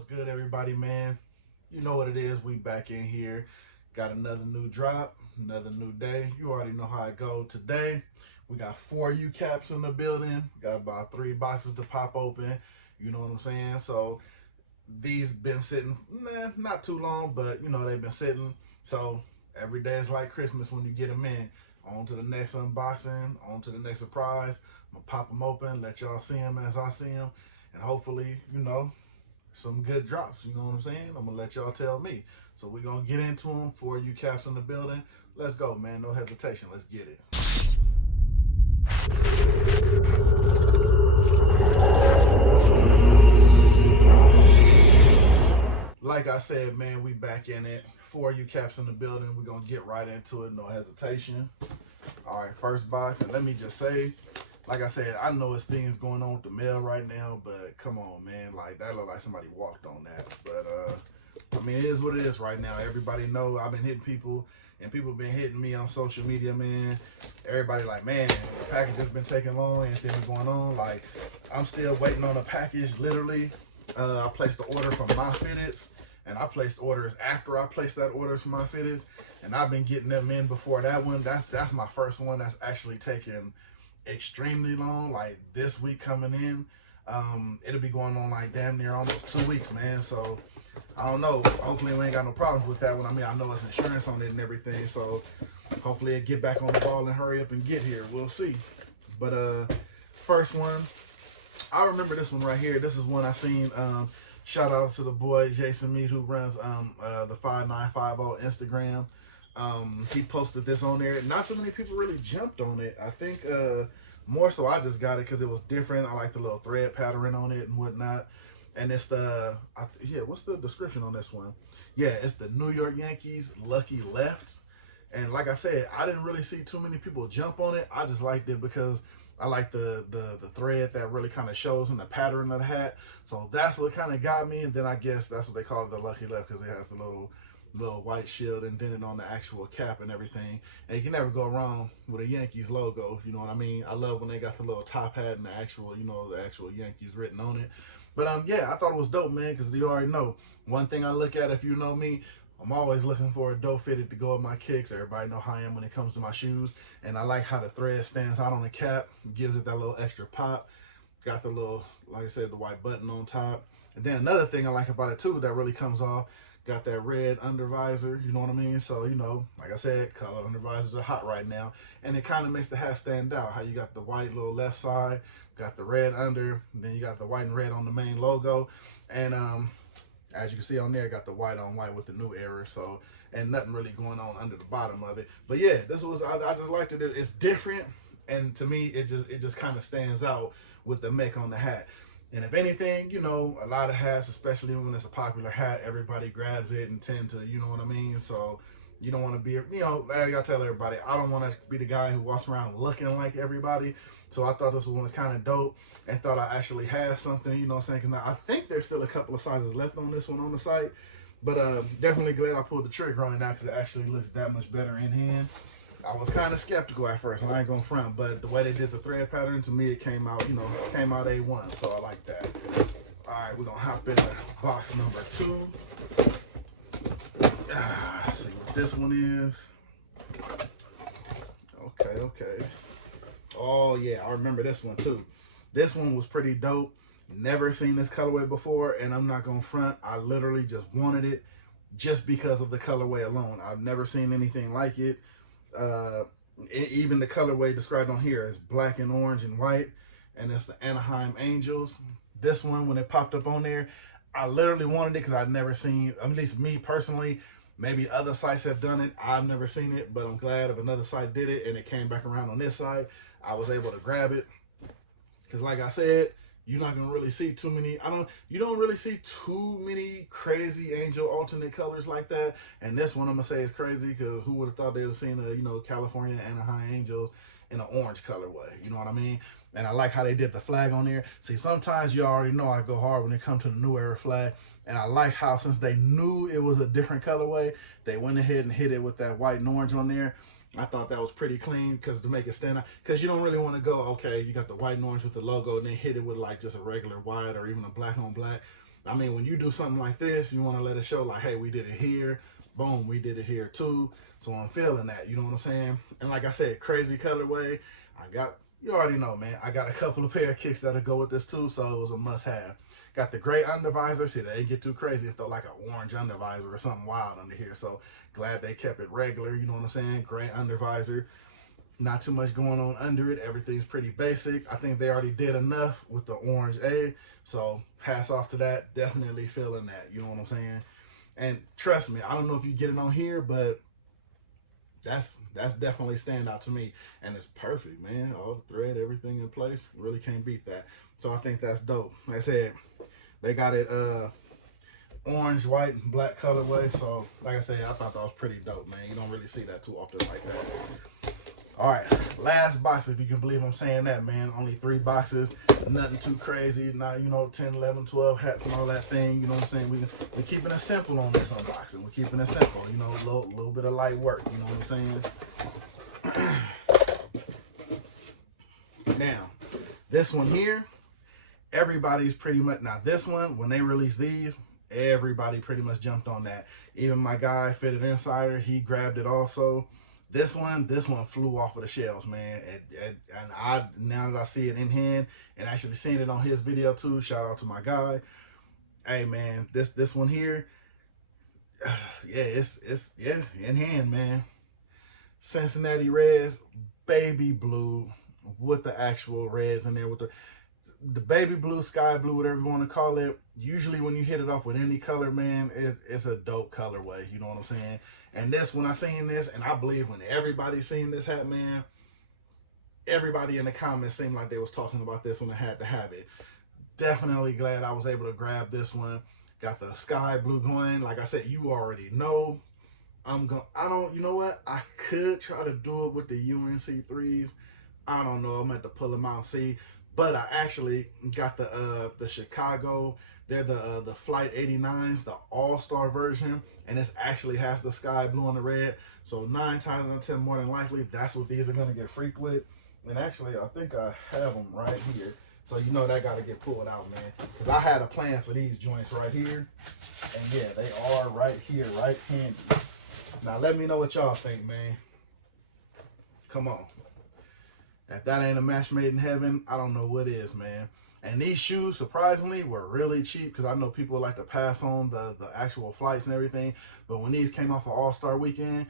What's good, everybody, man? You know what it is. We back in here. Got another new drop, another new day. You already know how it go. Today, we got 4 U caps in the building. We got about 3 boxes to pop open. You know what I'm saying? So these been sitting, not too long, but they've been sitting. So every day is like Christmas when you get them in. On to the next unboxing, on to the next surprise. I'm gonna pop them open, let y'all see them as I see them, and hopefully, some good drops. You know what I'm saying? I'm gonna let y'all tell me. So we're gonna get into them. 4 U caps in the building. Let's go, man. No hesitation. Let's get it. Like I said, man, we back in it. 4 U caps in the building. We're gonna get right into it. No hesitation. All right, first box, and let me just say, like I said, I know it's things going on with the mail right now, but come on, man, like that look like somebody walked on that. But I mean, it is what it is right now. Everybody know I've been hitting people, and people been hitting me on social media, man. Everybody like, man, the package has been taking long, anything going on. Like, I'm still waiting on a package. Literally, I placed the order from my fitteds, and I placed orders after I placed that orders for my fitteds, and I've been getting them in before that one. That's my first one that's actually taken extremely long. Like this week coming in, it'll be going on like damn near almost 2 weeks, man. So I don't know. Hopefully we ain't got no problems with that one. I mean, I know it's insurance on it and everything, so hopefully it get back on the ball and hurry up and get here. We'll see. But first one, I remember this one right here. This is one I seen. Shout out to the boy Jason Mead, who runs the 5950 Instagram. He posted this on there. Not too many people really jumped on it. I think more so I just got it because it was different. I like the little thread pattern on it and whatnot. And it's what's the description on this one? Yeah, it's the New York Yankees Lucky Left. And like I said, I didn't really see too many people jump on it. I just liked it because I like the thread that really kind of shows in the pattern of the hat. So that's what kind of got me. And then I guess that's what they call it, the Lucky Left, because it has the little white shield and then it on the actual cap and everything. And you can never go wrong with a Yankees logo. You know what I mean? I love when they got the little top hat and the actual Yankees written on it. But yeah, I thought it was dope, man, because you already know. One thing I look at, if you know me, I'm always looking for a dope fitted to go with my kicks. Everybody know how I am when it comes to my shoes. And I like how the thread stands out on the cap. Gives it that little extra pop. Got the little, like I said, the white button on top. And then another thing I like about it too that really comes off, got that red under visor, you know what I mean? So, like I said, color under visors are hot right now. And it kind of makes the hat stand out. How you got the white little left side, got the red under, and then you got the white and red on the main logo. And as you can see on there, got the white on white with the new era. So, and nothing really going on under the bottom of it. But yeah, this was, I just liked it. It's different. And to me, it just kind of stands out with the make on the hat. And if anything, a lot of hats, especially when it's a popular hat, everybody grabs it and tend to, you know what I mean? So you don't want to be, like I tell everybody, I don't want to be the guy who walks around looking like everybody. So I thought this one was kind of dope and thought I actually had something, you know what I'm saying? Because I think there's still a couple of sizes left on this one on the site. But definitely glad I pulled the trigger on it now because it actually looks that much better in hand. I was kind of skeptical at first, and I ain't gonna front, but the way they did the thread pattern, to me, it came out, came out A1, so I like that. All right, we're gonna hop into box number 2. See what this one is. Okay. Oh yeah, I remember this one too. This one was pretty dope. Never seen this colorway before, and I'm not gonna front. I literally just wanted it just because of the colorway alone. I've never seen anything like it. Even the colorway described on here is black and orange and white, and it's the Anaheim Angels. This one, when it popped up on there, I literally wanted it because I'd never seen, at least me personally, maybe other sites have done it, I've never seen it, but I'm glad if another site did it and it came back around on this side, I was able to grab it. Because like I said, you're not gonna really see too many. You don't really see too many crazy angel alternate colors like that. And this one I'm gonna say is crazy because who would have thought they'd have seen a California Anaheim Angels in an orange colorway? You know what I mean? And I like how they did the flag on there. See, sometimes you already know I go hard when it comes to the new era flag. And I like how since they knew it was a different colorway, they went ahead and hit it with that white and orange on there. I thought that was pretty clean because to make it stand out, because you don't really want to go, okay, you got the white and orange with the logo and then hit it with like just a regular white or even a black on black. I mean, when you do something like this, you want to let it show like, hey, we did it here. Boom, we did it here too. So I'm feeling that, you know what I'm saying? And like I said, crazy colorway. You already know, man. I got a couple of pair of kicks that'll go with this too, so it was a must-have. Got the gray undervisor. See, they didn't get too crazy and throw like an orange undervisor or something wild under here. So glad they kept it regular, you know what I'm saying? Gray undervisor. Not too much going on under it. Everything's pretty basic. I think they already did enough with the orange A. So hats off to that. Definitely feeling that, you know what I'm saying? And trust me, I don't know if you get it on here, but that's definitely stand out to me. And it's perfect, man. All the thread, everything in place. Really can't beat that. So I think that's dope. Like I said, they got it orange, white, and black colorway. So like I said, I thought that was pretty dope, man. You don't really see that too often like that. All right, last box, if you can believe I'm saying that, man. Only 3 boxes, nothing too crazy. Not, 10, 11, 12 hats and all that thing. You know what I'm saying? We're keeping it simple on this unboxing. We're keeping it simple. A little bit of light work. You know what I'm saying? Now, this one here, everybody's pretty much, now this one, when they release these, everybody pretty much jumped on that. Even my guy, Fitted Insider, he grabbed it also. This one flew off of the shelves, man. And now that I see it in hand and actually seeing it on his video too, shout out to my guy. Hey man, this one here, yeah, it's in hand, man. Cincinnati Reds, baby blue with the actual reds in there with the baby blue, sky blue, whatever you want to call it. Usually when you hit it off with any color, man, it's a dope colorway. You know what I'm saying? And this, when I seen this, and I believe when everybody seen this hat, man, everybody in the comments seemed like they was talking about this one and had to have it. Definitely glad I was able to grab this one. Got the sky blue going. Like I said, you already know. You know what? I could try to do it with the UNC3s. I don't know. I'm going to have to pull them out and see. But I actually got the Chicago. They're the Flight 89s, the all-star version, and this actually has the sky blue and the red. So 9 times out of 10, more than likely, that's what these are gonna get freaked with. And actually, I think I have them right here. So you know that gotta get pulled out, man. Because I had a plan for these joints right here, and yeah, they are right here, right handy. Now let me know what y'all think, man. Come on. If that ain't a match made in heaven, I don't know what is, man. And these shoes, surprisingly, were really cheap because I know people like to pass on the actual flights and everything. But when these came off of All-Star Weekend,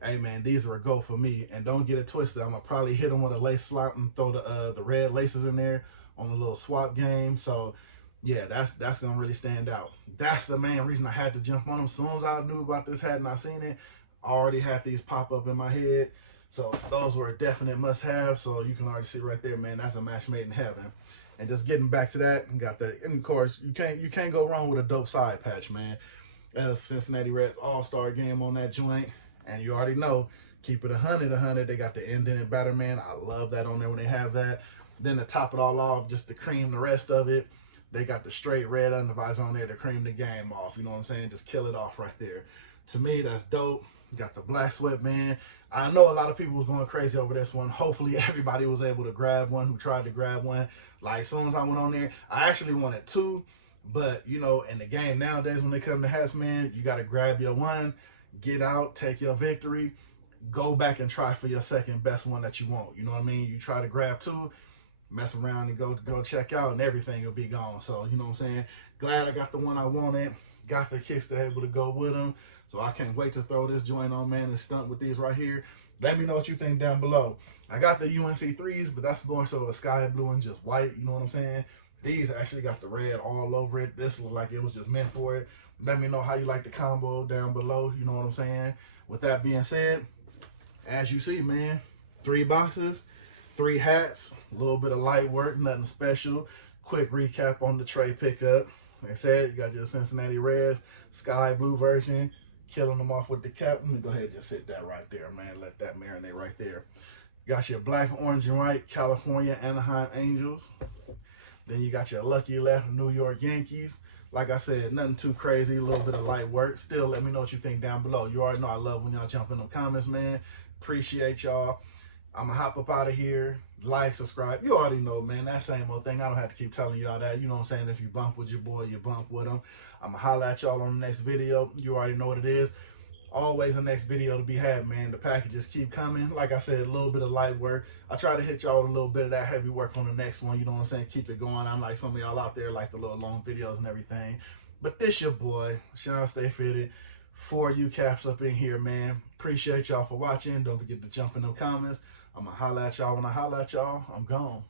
hey, man, these are a go for me. And don't get it twisted. I'm going to probably hit them with a lace slot and throw the red laces in there on a little swap game. So, yeah, that's going to really stand out. That's the main reason I had to jump on them. As soon as I knew about this hat and I seen it, I already had these pop up in my head. So those were a definite must-have. So you can already see right there, man, that's a match made in heaven. And just getting back to that, got that. And of course, you can't go wrong with a dope side patch, man. That's Cincinnati Reds All-Star game on that joint. And you already know, keep it 100. They got the indented batter, man. I love that on there when they have that. Then to top it all off, just to cream the rest of it, they got the straight red undervisor on there to cream the game off. You know what I'm saying? Just kill it off right there. To me, that's dope. Got the black sweatband. I know a lot of people was going crazy over this one. Hopefully everybody was able to grab one who tried to grab one. Like as soon as I went on there, I actually wanted 2. But, you know, in the game nowadays when they come to hats, man, you got to grab your one, get out, take your victory, go back and try for your second best one that you want. You know what I mean? You try to grab 2, mess around and go check out and everything will be gone. So, you know what I'm saying? Glad I got the one I wanted. Got the kicks to able to go with them. So I can't wait to throw this joint on, man, and stunt with these right here. Let me know what you think down below. I got the UNC3s, but that's more so a sky blue and just white. You know what I'm saying? These actually got the red all over it. This looked like it was just meant for it. Let me know how you like the combo down below. You know what I'm saying? With that being said, as you see, man, 3 boxes, 3 hats, a little bit of light work, nothing special. Quick recap on the tray pickup. Like I said, you got your Cincinnati Reds, sky blue version, killing them off with the cap. Let me go ahead and just sit that right there, man. Let that marinate right there. You got your black, orange, and white California Anaheim Angels. Then you got your lucky left New York Yankees. Like I said, nothing too crazy, a little bit of light work. Still, let me know what you think down below. You already know I love when y'all jump in them comments, man. Appreciate y'all. I'm going to hop up out of here. Like, subscribe. You already know, man. That same old thing. I don't have to keep telling y'all that. You know what I'm saying? If you bump with your boy, you bump with him. I'm going to holla at y'all on the next video. You already know what it is. Always a next video to be had, man. The packages keep coming. Like I said, a little bit of light work. I try to hit y'all with a little bit of that heavy work on the next one. You know what I'm saying? Keep it going. I'm like some of y'all out there like the little long videos and everything. But this your boy, Shawn.Stay.Fitted. 4U caps up in here, man. Appreciate y'all for watching. Don't forget to jump in them comments. I'm going to holla at y'all when I holla at y'all. I'm gone.